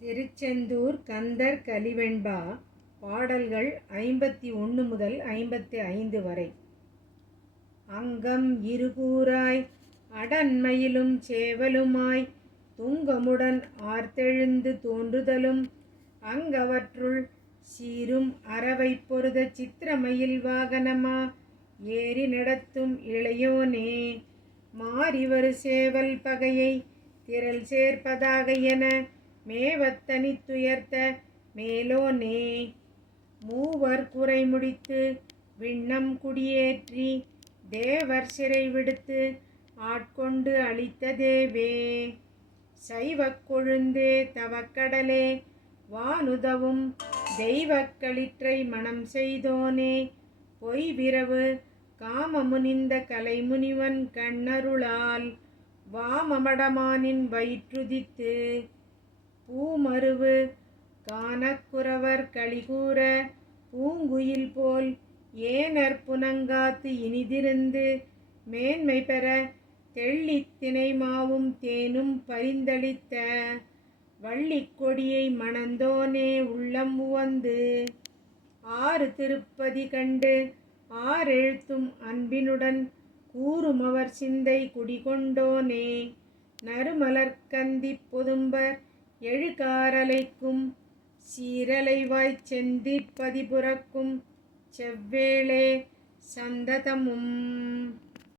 திருச்செந்தூர் கந்தர் கலிவெண்பா பாடல்கள் ஐம்பத்தி ஒன்று முதல் ஐம்பத்தி ஐந்து வரை. அங்கம் இருகூராய் அடன்மயிலும் சேவலுமாய் துங்கமுடன் ஆர்த்தெழுந்து தோன்றுதலும் அங்கவற்றுள் சீரும் அறவை பொருத சித்திரமயில் வாகனமா ஏறி நடத்தும் இளையோனே மாறிவரு சேவல் பகையை திரள் சேர்ப்பதாக என மேவத்தனி துயர்த்த மேலோனே. மூவர் குறை முடித்து விண்ணம் குடியேற்றி தேவர் சிறை விடுத்து ஆட்கொண்டு அளித்த தேவே சைவக் கொழுந்தே தவக்கடலே வானுதவும் தெய்வக்களிற்றை மனம் செய்தோனே. பொய் விரவு காமமுனிந்த கலைமுனிவன் கண்ணருளால் வாமமடமானின் வயிற்றுதித்து பூமருவு. காணக்குறவர் களிகூற பூங்குயில் போல் ஏனர் புனங்காத்து இனிதிருந்து மேன்மை பெற தெள்ளித் தினை மாவும் தேனும் பரிந்தளித்த வள்ளிக் கொடியை மணந்தோனே உள்ளம் உவந்து. ஆறு திருப்பதி கண்டு ஆறெழுத்தும் அன்பினுடன் கூறுமவர் சிந்தை குடிகொண்டோனே. நறுமலர்கந்தி பொதும்பர் எழுகாரலைக்கும் சீரலைவாய்ச் செந்திப் பதிபுறக்கும் செவ்வேளே சந்ததமும்.